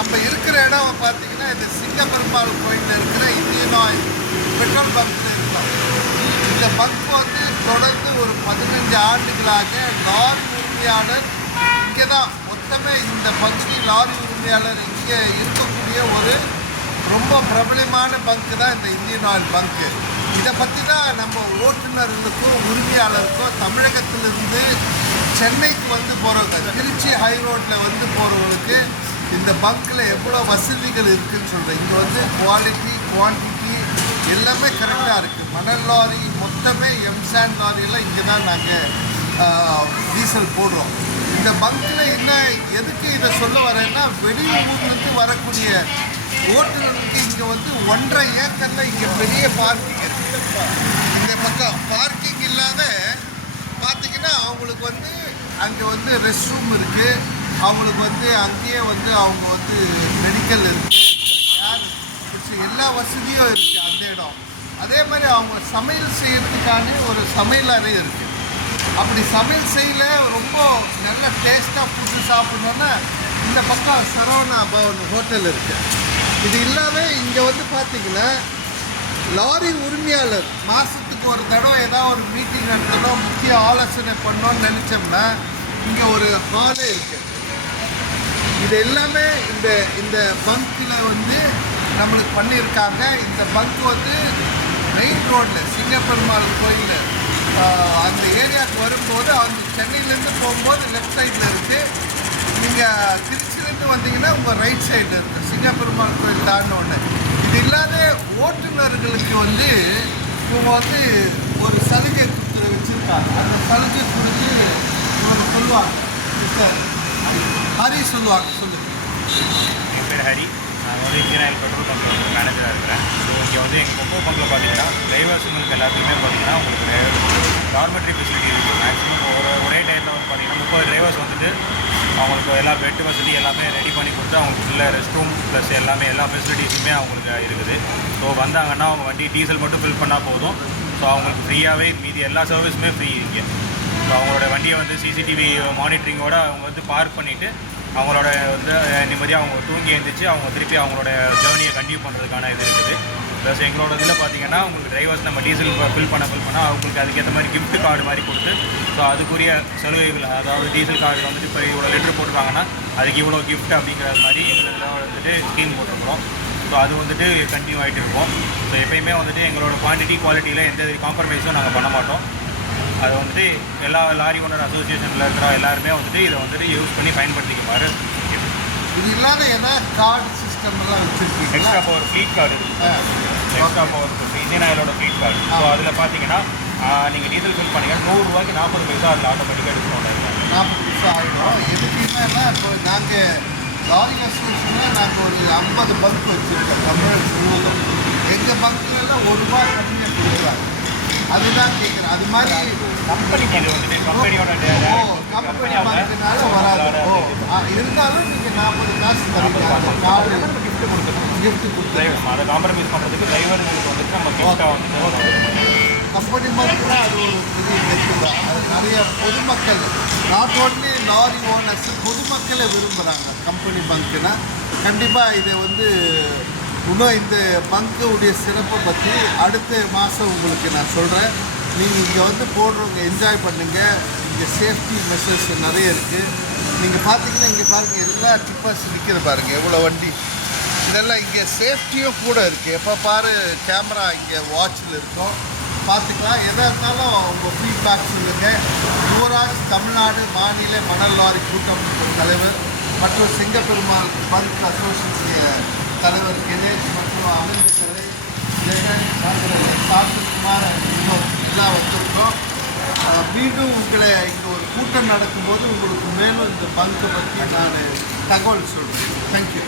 நம்ம இருக்கிற இடம் பார்த்தீங்கன்னா இந்த சிங்கப்பெருமாள் கோயிலில் இருக்கிற இந்தியன் ஆயில் பெட்ரோல் பங்க்ல இருக்கோம். இந்த பங்க் வந்து தொடர்ந்து ஒரு பதினஞ்சு ஆண்டுகளாக லாரி உரிமையாளர் இங்கே தான் மொத்தமே இந்த பங்கு லாரி உரிமையாளர் இங்கே இருக்கக்கூடிய ஒரு ரொம்ப பிரபலமான பங்கு தான் இந்த இந்தியன் ஆயில் பங்கு இதை பற்றி தான் நம்ம ஓட்டுநர்களுக்கும் உரிமையாளருக்கும் தமிழகத்திலிருந்து சென்னைக்கு வந்து போகிறவங்க திருச்சி ஹை ரோட்டில் வந்து போகிறவங்களுக்கு இந்த பங்க்கில் எவ்வளோ வசதிகள் இருக்குதுன்னு சொல்கிறேன் இங்கே வந்து குவாலிட்டி குவான்டிட்டி எல்லாமே கரெக்டாக இருக்குது மணல் லாரி மொத்தமே எம்சாண்ட் லாரியெல்லாம் இங்கே தான் நாங்கள் டீசல் போடுறோம். இந்த பங்க்கில் என்ன எதுக்கு இதை சொல்ல வரேன்னா வெளியூர்லேருந்து வரக்கூடிய ஓட்டுநருக்கு இங்கே வந்து ஒன்றரை ஏக்கரில் இங்கே பெரிய பார்க்கிங் இருக்குது இந்த பக்கம் பார்க்கிங் இல்லாத பார்த்தீங்கன்னா அவங்களுக்கு வந்து அங்கே வந்து ரெஸ்ட் ரூம் இருக்குது அவங்களுக்கு வந்து அங்கேயே வந்து அவங்க வந்து மெடிக்கல் இருக்குது எல்லா வசதியும் இருக்குது அந்த இடம். அதே மாதிரி அவங்க சமையல் செய்யறதுக்கான ஒரு சமையல் அறை இருக்குது அப்படி சமையல் செய்யல ரொம்ப நல்ல டேஸ்ட்டாக ஃபுட்டு சாப்பிடணுன்னா இந்த பக்கம் சரவணா பவன் ஹோட்டல் இருக்குது இது இல்லாமல் இங்கே வந்து பார்த்தீங்கன்னா லாரி உரிமையாளர் மாதத்துக்கு ஒரு தடவை ஏதாவது ஒரு மீட்டிங் நடத்தணும் முக்கிய ஆலோசனை பண்ணோன்னு நினச்சோம்னா இங்கே ஒரு ஹாலே இருக்குது இது எல்லாமே இந்த இந்த பங்க்கில் வந்து நம்மளுக்கு பண்ணியிருக்காங்க. இந்த பங்க் வந்து மெயின் ரோட்டில் சிங்கப்பெருமாள் கோயிலில். அந்த ஏரியாவுக்கு வரும்போது அந்த சென்னையிலேருந்து போகும்போது லெஃப்ட் சைடில் இருக்குது நீங்கள் திருச்சிலேருந்து வந்தீங்கன்னா உங்கள் ரைட் சைடில் இருக்குது சிங்கப்பெருமாள் கோயில் தாண்டினோடனே. இது இல்லாத ஓட்டுநர்களுக்கு வந்து இவங்க வந்து ஒரு சலுகை கொடுத்து வச்சுருக்காங்க. அந்த சலுகை கொடுத்து இவங்க சொல்லுவாங்க. சார் ஹரி சொல்லுவாங்க சொல்லுங்க என் பேர் ஹரி. நான் வந்து இந்தியன் ஆயில் பெட்ரோல் பங்க்கில் வந்து மேனேஜராக இருக்கிறேன். ஸோ இங்கே வந்து எங்கள் பெட்ரோல் பங்கில் பார்த்தீங்கன்னா டிரைவர்ஸுங்களுக்கு எல்லாத்துக்குமே பார்த்தீங்கன்னா உங்களுக்கு டார்மெட்ரி ஃபெசிலிட்டி இருக்குது மேக்ஸிமம் ஒரு ஒரே டைமில் வந்து பார்த்தீங்கன்னா முப்பது டிரைவர்ஸ் வந்துட்டு அவங்களுக்கு எல்லா பெட் வசதி எல்லாமே ரெடி பண்ணி கொடுத்து அவங்களுக்கு உள்ள ரெஸ்ட் ரூம் ப்ளஸ் எல்லாமே எல்லா ஃபெசிலிட்டிஸுமே அவங்களுக்கு இருக்குது. ஸோ வந்தாங்கன்னா அவங்க வண்டி டீசல் மட்டும் ஃபில் பண்ணால் போதும். ஸோ அவங்களுக்கு ஃப்ரீயாகவே மீதி எல்லா சர்வீஸுமே ஃப்ரீ இருக்குது அவங்களோட வண்டியை வந்து சிசிடிவி மானிட்டரிங்கோட அவங்க வந்து பார்க் பண்ணிவிட்டு அவங்களோட வந்து நிம்மதியாக அவங்க தூங்கி எழுந்திரிச்சு அவங்க திருப்பி அவங்களோட ஜேர்னியை கண்டினியூ பண்ணுறதுக்கான இது இருக்குது. ப்ளஸ் எங்களோட இதில் பார்த்தீங்கன்னா உங்களுக்கு டிரைவர்ஸ் நம்ம டீசல் ஃபில் பண்ண ஃபில் பண்ணால் அவங்களுக்கு அதுக்கேற்ற மாதிரி கிஃப்ட் கார்டு மாதிரி கொடுத்து ஸோ அதுக்குரிய சலுகைகள் அதாவது டீசல் கார்டு வந்துட்டு இப்போ இவ்வளோ லிட்டர் போட்டுருக்காங்கன்னா அதுக்கு இவ்வளோ கிஃப்ட் அப்படிங்கிற மாதிரி எங்களுக்கு வந்துட்டு ஸ்கீம் போட்டிருக்கிறோம். ஸோ அது வந்துட்டு கண்டினியூ ஆகிட்டு இருக்கும். ஸோ எப்பயுமே வந்துட்டு எங்களோட குவான்டிட்டி குவாலிட்டியில் எந்த காம்ப்ரமைஸும் நாங்கள் பண்ண மாட்டோம். அது வந்துட்டு எல்லா லாரி ஓனர் அசோசியேஷனில் இருக்கிற எல்லாருமே வந்துட்டு இதை வந்துட்டு யூஸ் பண்ணி பயன்படுத்திக்குமாறு இது இல்லாத ஏதாவது கார்டு சிஸ்டம் எல்லாம் வச்சுருக்கீங்களா? Extra power fleet card extra power Indian ஆயிலோட fleet card so அதில் பார்த்தீங்கன்னா நீங்கள் டீசல் ஃபில் பண்ணீங்கன்னா நூறுரூவாய்க்கு நாற்பது பைசா அதில் ஆட்டோமேட்டிக்காக ஆகிடும் நாற்பது நிமிஷம் ஆகிடும் எதுக்குன்னா இப்போ நாங்கள் லாரி அசோசியேஷனில் நாங்கள் ஒரு ஐம்பது பங்க் வச்சுருக்கோம். தமிழ் முழுவதும் எங்கள் பங்க்லாம் ஒரு ரூபாய் கம்மியாக கொடுக்குறாங்க. அதுதான் கேட்குறேன் அது மாதிரி வந்துட்டு கம்பெனியோட கம்பெனி பங்க்னால வராது. இருந்தாலும் நீங்கள் நாற்பது காசு தரீங்க. கார்டு கிஃப்ட் கொடுத்துருக்கோம். Gift கொடுத்து அதை காம்ப்ரமைஸ் பண்ணுறதுக்கு வந்துட்டு நம்ம கிஃப்டாக வந்து கம்பெனி பங்க்னா அது ஒரு பெரிய கெத்து தான் அது நிறைய பொதுமக்கள் நாட் ஓன்லி லாரி ஓனர்ஸ் பொதுமக்களே விரும்புகிறாங்க கம்பெனி பங்க்குனா கண்டிப்பாக இதை வந்து இன்னும் இந்த பங்குடைய சிறப்பை பற்றி அடுத்த மாதம் உங்களுக்கு நான் சொல்கிறேன் நீங்கள் இங்கே வந்து போடுறவங்க என்ஜாய் பண்ணுங்கள் இங்கே சேஃப்டி மெஷர்ஸ் நிறைய இருக்குது நீங்கள் பார்த்தீங்கன்னா இங்கே பாருங்கள் எல்லா டிப்பர்ஸ் நிற்கிற பாருங்கள் எவ்வளோ வண்டி. இதெல்லாம் இங்கே சேஃப்டியும் கூட இருக்குது எப்போ பாரு கேமரா இங்கே வாட்சில் இருக்கும். பார்த்துக்கலாம் எதாக இருந்தாலும் உங்கள் ஃபீட்பேக் சொல்லுங்கள் யுவராஜ் தமிழ்நாடு மாநில மணல் லாரி கூட்டமைப்பு தலைவர் மற்றும் சிங்கப்பெருமாள் பங்க் அசோசியேஷன் தலைவர் கணேஷ் மற்றும் அமைச்சரை ஜெகன் சாந்தகுமார் எல்லாம் வந்திருக்கோம் மீண்டும் உங்களை இங்கே ஒரு கூட்டம் நடக்கும்போது உங்களுக்கு மேலும் இந்த பங்கு பற்றி நான் தகவல் சொல்கிறேன் தேங்க்யூ